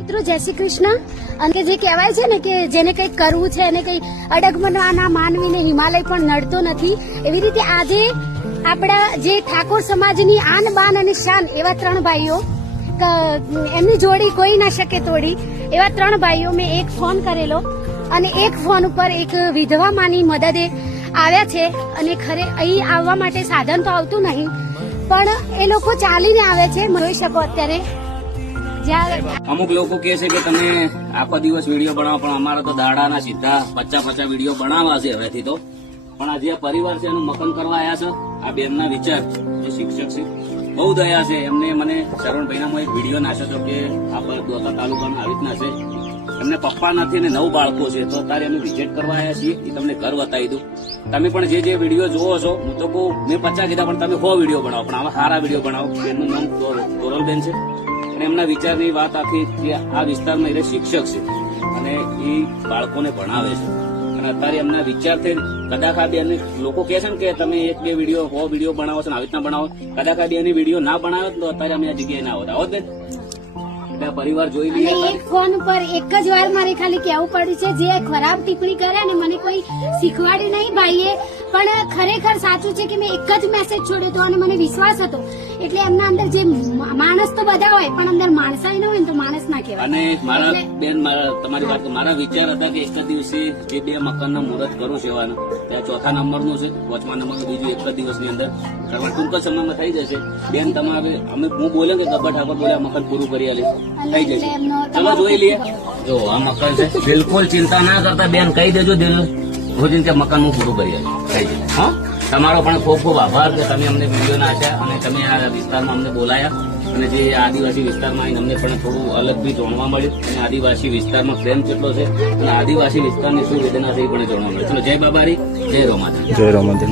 મિત્રો જય શ્રી કૃષ્ણ. અને જે કહેવાય છે ને કે જેને કંઈક કરવું છે એને કંઈ અડગમનવાના માનવીને હિમાલય પણ નડતો નથી, એવી રીતે આજે આપણા જે ઠાકોર સમાજની આન બાન અને શાન એવા ત્રણ ભાઈઓ, એમની જોડી કોઈ ના શકે તોડી, એવા ત્રણ ભાઈઓ મેં એક ફોન કરેલો અને એક ફોન ઉપર એક વિધવા માની મદદે આવ્યા છે. અને અહીં આવવા માટે સાધન તો આવતું નહીં, પણ એ લોકો ચાલીને આવે છે. જોઈ શકો અત્યારે અમુક લોકો કે છે કે તમે આખો દિવસ વિડીયો બનાવો, પણ અમારા તો દાડાના સીધા 50 વિડીયો બનાવવા છે હવેથી તો. પણ આજે આ પરિવાર છે એનું મકાન કરવા આવ્યા છે. આ બેનના વિચાર, જે શિક્ષક છે, બહુ દયા છે એમને. મને શરવણભાઈનામાં એક વિડીયો નાખ્યો હતો કે આ દોતા તાલુકામાં આવી રીતના છે, એમને પપ્પા નથી ને 9 બાળકો છે, તો અત્યારે અમે વિઝિટ કરવા આવ્યા છીએ. એ તમને ઘર બતાવી દઉં. તમે પણ જે વિડીયો જોવો છો, હું તો કહું મેં 50 કીધા, પણ તમે 100 વિડીયો બનાવો, પણ આવા સારા વિડીયો બનાવો. બેનનું નામ તોરલબેન છે. એમના વિચારની વાત આખી કે આ વિસ્તારમાં એ શિક્ષક છે અને એ બાળકોને ભણાવે છે. અને અત્યારે એમના વિચારથી કદાચ આ બેન, લોકો કહે છે ને કે તમે 1-2 વિડીયો 100 વિડીયો બનાવો છો, આવી રીતના બનાવો, કદાચ આ બેન વિડીયો ના બનાવે તો અત્યારે અમે આ જગ્યાએ ના આવત. આવત બેન, પરિવાર જોઈ લઈએ. એક ફોન પર એક જ વાર મારે ખાલી કહેવું પડ્યું છે, જે ખરાબ ટિપ્પણી કરે ને મને કોઈ શીખવાડી નહીં ભાઈએ, પણ ખરેખર સાચું છે કે મેં એક જ મેસેજ છોડ્યો હતો અને મને વિશ્વાસ હતો. એટલે એમના અંદર જે માણસ તો બધા હોય, પણ અંદર માણસાઈ ન હોય ને તો માણસ ના કહેવાય. અને મારા બેન, તમારી વાત, મારા વિચાર હતા કે એક જ દિવસે જે 2 મકાનના મુહૂર્ત કરું સેવાનું, ત્યાં 4થા નંબરનું છે, 5મા નંબરનું બીજું એક જ દિવસની અંદર ટૂંક જ સમયમાં થઈ જશે. બેન તમારે હું બોલે કે ગબ્બર ઠાકોર બોલે આ મકાન પૂરું કરી આલે થઈ જશે. ચલો જોઈ લઈએ. જો આ મકાન છે, બિલકુલ ચિંતા ના કરતા બેન, કહી દેજો દિલ રોજિન કે મકાન હું પૂરું કરી આલે થઈ જશે. હા, તમારો પણ ખૂબ ખૂબ આભાર કે તમે અમને વિડીયો નાખ્યા અને તમે આ વિસ્તારમાં અમને બોલાયા. અને જે આદિવાસી વિસ્તારમાં આવીને અમને પણ થોડું અલગ બી જાણવા મળ્યું. અને આદિવાસી વિસ્તારમાં પ્રેમ કેટલો છે અને આદિવાસી વિસ્તારની શું વેદના છે એ પણ જાણવા મળ્યું. ચલો, જય બાબારી, જય રોમાજી. જય રોમાજી.